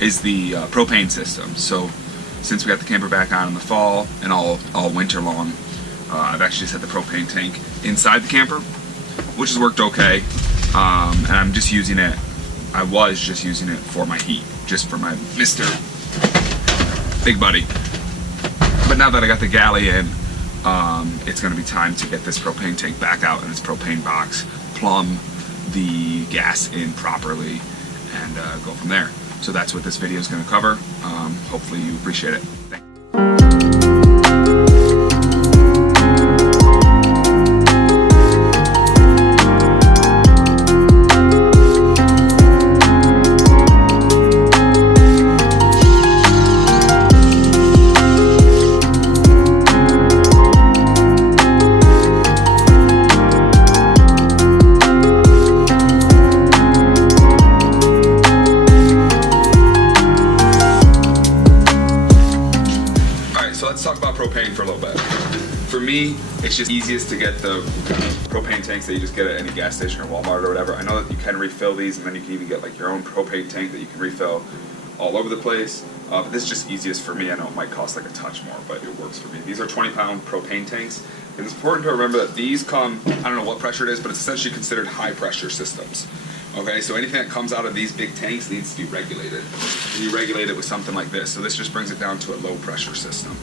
is the propane system. So since we got the camper back on in the fall and all winter long, I've actually just had the propane tank inside the camper, which has worked okay. And I'm just using it, I was just using it for my heat, just for my Mr. Big Buddy. But now that I got the galley in, it's going to be time to get this propane tank back out in its propane box, plumb the gas in properly, and go from there. So that's what this video is going to cover. Hopefully you appreciate it. Thanks. Let's talk about propane for a little bit. For me, it's just easiest to get the propane tanks that you just get at any gas station or Walmart or whatever. I know that you can refill these, and then you can even get like your own propane tank that you can refill all over the place. But this is just easiest for me. I know it might cost like a touch more, but it works for me. These are 20-pound propane tanks. And it's important to remember that these come, I don't know what pressure it is, but it's essentially considered high pressure systems. Okay, so anything that comes out of these big tanks needs to be regulated. And you regulate it with something like this. So this just brings it down to a low pressure system.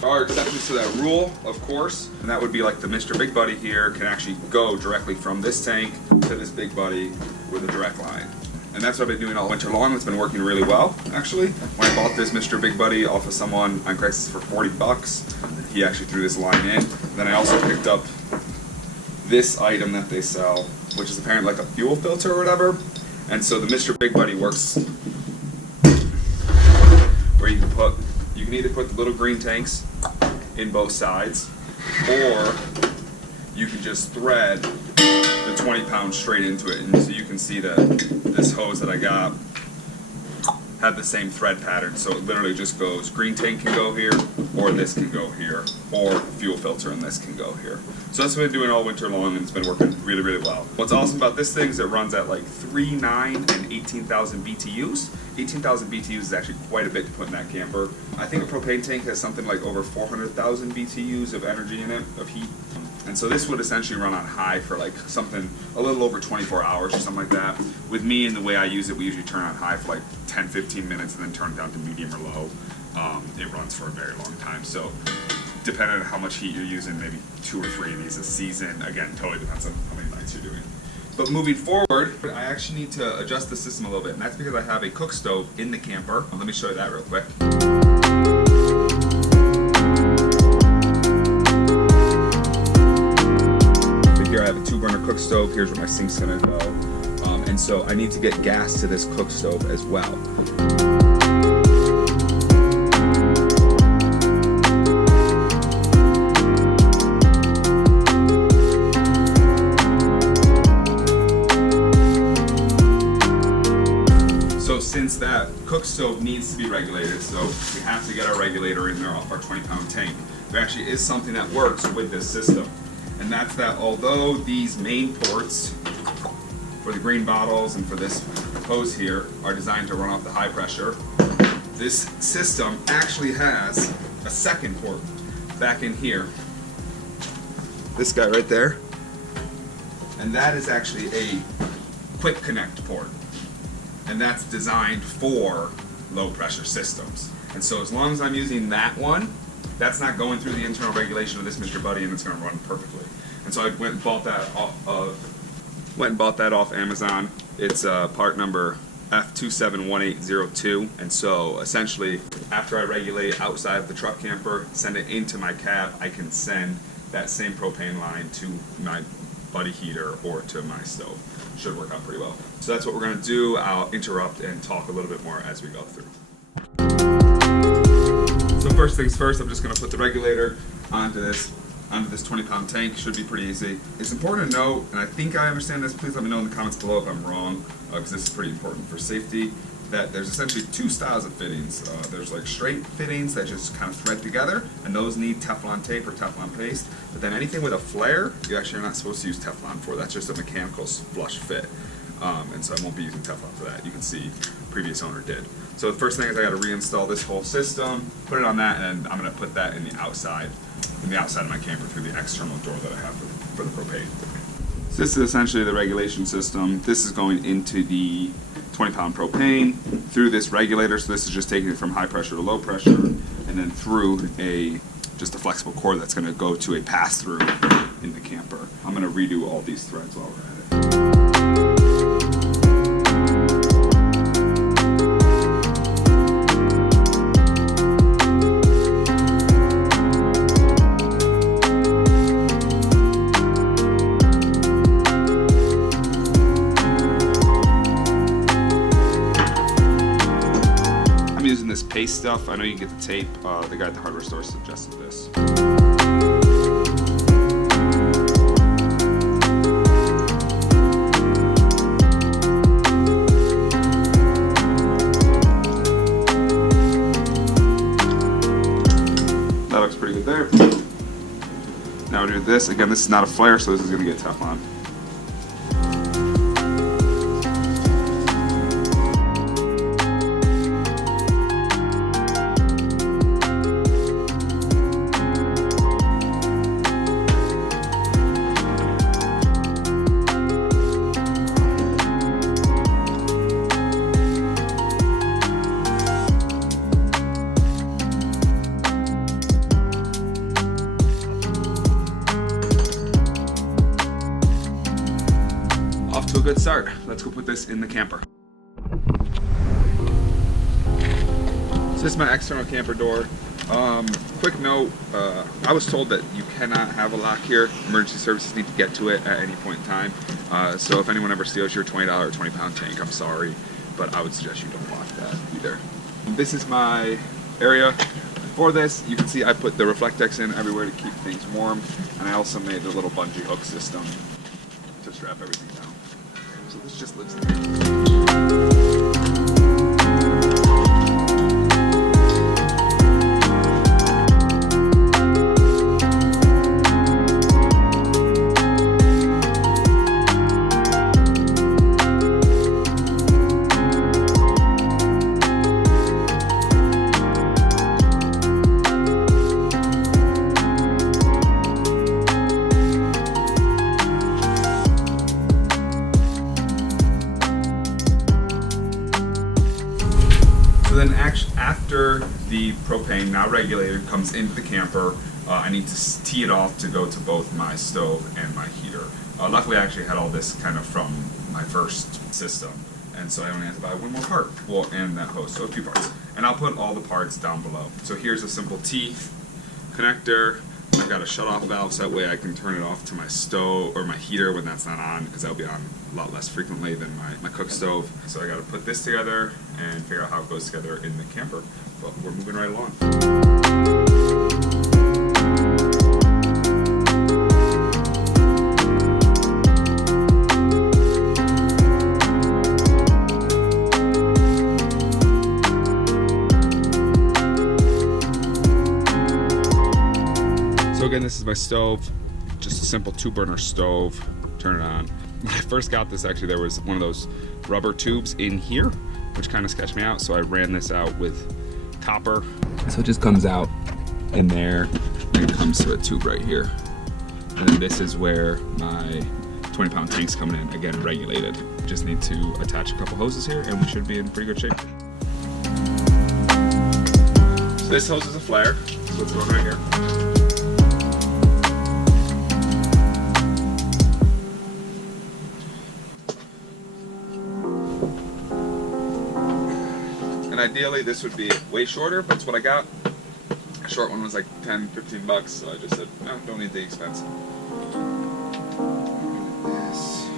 There are exceptions to that rule, of course, and that would be like the Mr. Big Buddy here can actually go directly from this tank to this Big Buddy with a direct line. And that's what I've been doing all winter long. It's been working really well, actually. When I bought this Mr. Big Buddy off of someone on Craigslist for 40 bucks, he actually threw this line in. Then I also picked up this item that they sell, which is apparently like a fuel filter or whatever. And so the Mr. Big Buddy works where you can either put the little green tanks in both sides, or you can just thread the 20 pounds straight into it. And so you can see that this hose that I got had the same thread pattern, so it literally just goes, green tank can go here, or this can go here, or fuel filter and this can go here. So that's what I've been doing all winter long, and it's been working really, really well. What's awesome about this thing is it runs at like 3, 9, and 18,000 BTUs. 18,000 BTUs is actually quite a bit to put in that camper. I think a propane tank has something like over 400,000 BTUs of energy in it, of heat. And so this would essentially run on high for like something a little over 24 hours or something like that. With me and the way I use it, we usually turn on high for like 10-15 minutes and then turn it down to medium or low. It runs for a very long time. So depending on how much heat you're using, maybe 2 or 3 of these a season. Again, totally depends on how many nights you're doing. But moving forward, I actually need to adjust the system a little bit, and that's because I have a cook stove in the camper. Let me show you that real quick. Here I have a 2-burner cook stove. Here's where my sink's gonna go. And so I need to get gas to this cook stove as well. So since that cook stove needs to be regulated, so we have to get our regulator in there off our 20-pound tank. There actually is something that works with this system. And that's that although these main ports for the green bottles and for this hose here are designed to run off the high pressure, this system actually has a second port back in here. This guy right there. And that is actually a quick connect port. And that's designed for low pressure systems. And so as long as I'm using that one, that's not going through the internal regulation of this Mr. Buddy, and it's going to run perfectly. And so I went and bought that off Amazon. It's part number F271802. And so essentially, after I regulate outside of the truck camper, send it into my cab, I can send that same propane line to my buddy heater or to my stove. Should work out pretty well. So that's what we're going to do. I'll interrupt and talk a little bit more as we go through. So first things first, I'm just going to put the regulator onto this 20-pound tank. Should be pretty easy. It's important to note, and I think I understand this, please let me know in the comments below if I'm wrong, because this is pretty important for safety, that there's essentially 2 styles of fittings. There's like straight fittings that just kind of thread together, and those need Teflon tape or Teflon paste. But then anything with a flare, you actually are not supposed to use Teflon for. That's just a mechanical flush fit. and so I won't be using Teflon for that. You can see previous owner did. So the first thing is I got to reinstall this whole system, put it on that, and I'm going to put that in the outside of my camper through the external door that I have for the propane. So this is essentially the regulation system. This is going into the 20-pound propane through this regulator. So this is just taking it from high pressure to low pressure, and then through just a flexible cord that's going to go to a pass-through in the camper. I'm going to redo all these threads while we're at it. Using this paste stuff. I know you can get the tape. The guy at the hardware store suggested this. That looks pretty good there. Now we do this. Again, this is not a flare, so this is going to get Teflon. Off to a good start. Let's go put this in the camper. So this is my external camper door. Quick note, I was told that you cannot have a lock here. Emergency services need to get to it at any point in time. So if anyone ever steals your $20 or 20-pound tank, I'm sorry, but I would suggest you don't lock that either. This is my area. For this, you can see I put the Reflectex in everywhere to keep things warm, and I also made the little bungee hook system to strap everything down. So this just lives there. So then after the propane, now regulated, comes into the camper, I need to tee it off to go to both my stove and my heater. Luckily I actually had all this kind of from my first system, and so I only have to buy one more part, well, and that hose, so a few parts. And I'll put all the parts down below. So here's a simple T connector. I've got a shut-off valve, so that way I can turn it off to my stove or my heater when that's not on, because that'll be on a lot less frequently than my cook stove. So I got to put this together and figure out how it goes together in the camper. But we're moving right along. So again, this is my stove, just a simple 2-burner stove. Turn it on. When I first got this, actually, there was one of those rubber tubes in here, which kind of sketched me out, so I ran this out with copper. So it just comes out in there, and it comes to a tube right here. And then this is where my 20-pound tank's coming in, again, regulated. Just need to attach a couple hoses here, and we should be in pretty good shape. So this hose is a flare, so it's going right here. And ideally this would be way shorter, but it's what I got. A short one was like 10, 15 bucks, so I just said, no, don't need the expense. This.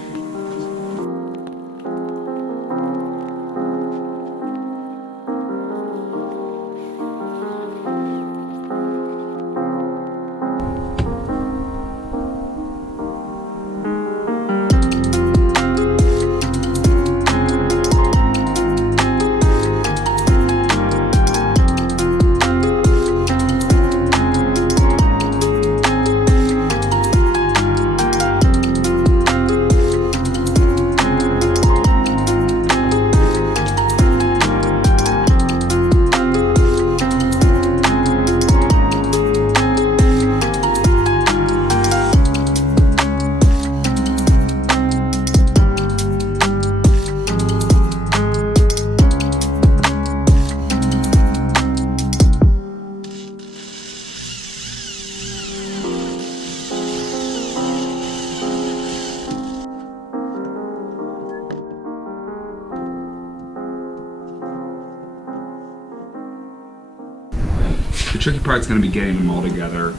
The tricky part's going to be getting them all together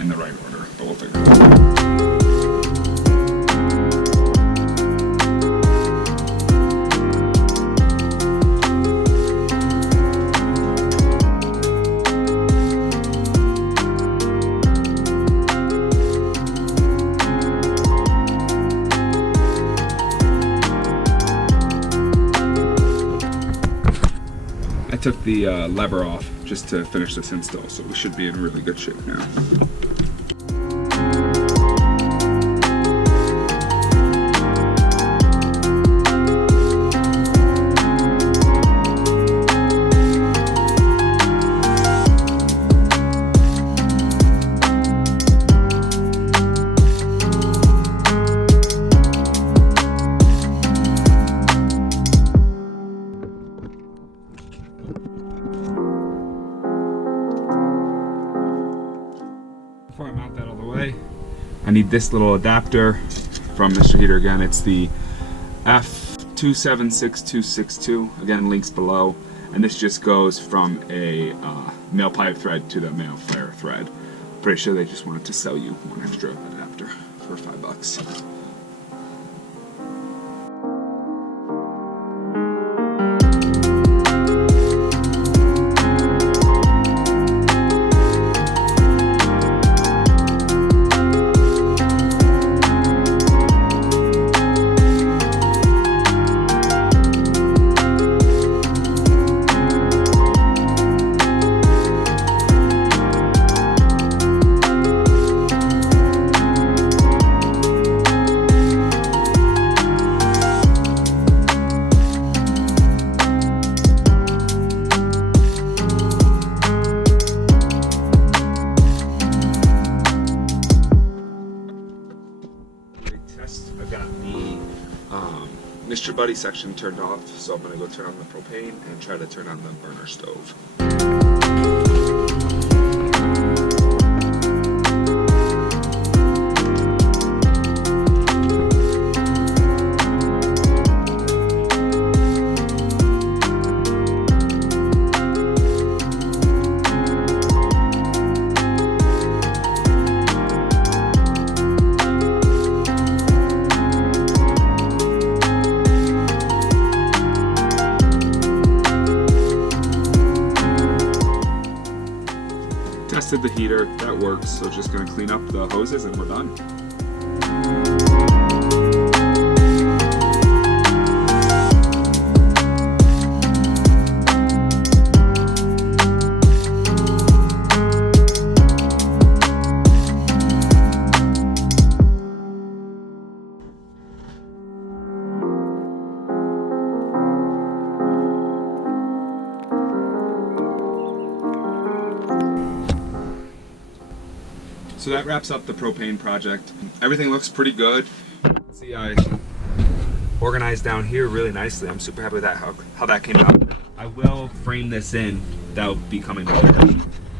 in the right order, but we'll figure it out. I took the lever off just to finish this install, so we should be in really good shape now. Before I mount that all the way, I need this little adapter from Mr. Heater again. It's the F276262. Again, links below. And this just goes from a male pipe thread to the male flare thread. Pretty sure they just wanted to sell you one extra adapter for $5. I've got the Mr. Buddy section turned off, so I'm going to go turn on the propane and try to turn on the burner stove. Tested the heater, that works, so just going to clean up the hoses and we're done. So that wraps up the propane project. Everything looks pretty good. See, I organized down here really nicely. I'm super happy with that, how that came out. I will frame this in. That'll be coming later.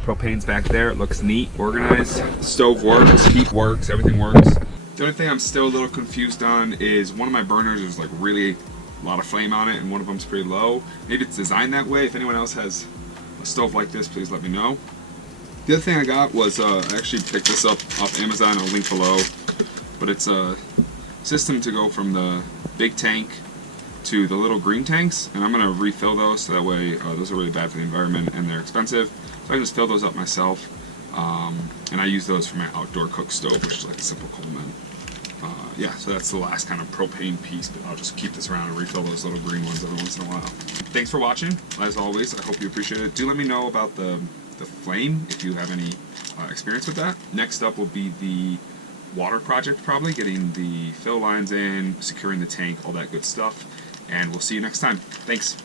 Propane's back there. It looks neat, organized. The stove works, heat works, everything works. The only thing I'm still a little confused on is one of my burners is like really a lot of flame on it and one of them's pretty low. Maybe it's designed that way. If anyone else has a stove like this, please let me know. The other thing I got was, I actually picked this up off Amazon, I'll link below, but it's a system to go from the big tank to the little green tanks, and I'm going to refill those so that way those are really bad for the environment and they're expensive, so I can just fill those up myself, and I use those for my outdoor cook stove, which is like a simple Coleman. Yeah, so that's the last kind of propane piece, but I'll just keep this around and refill those little green ones every once in a while. Thanks for watching, as always. I hope you appreciate it. Do let me know about the flame if you have any experience with that. Next up will be the water project, probably getting the fill lines in, securing the tank, all that good stuff, and we'll see you next time. Thanks.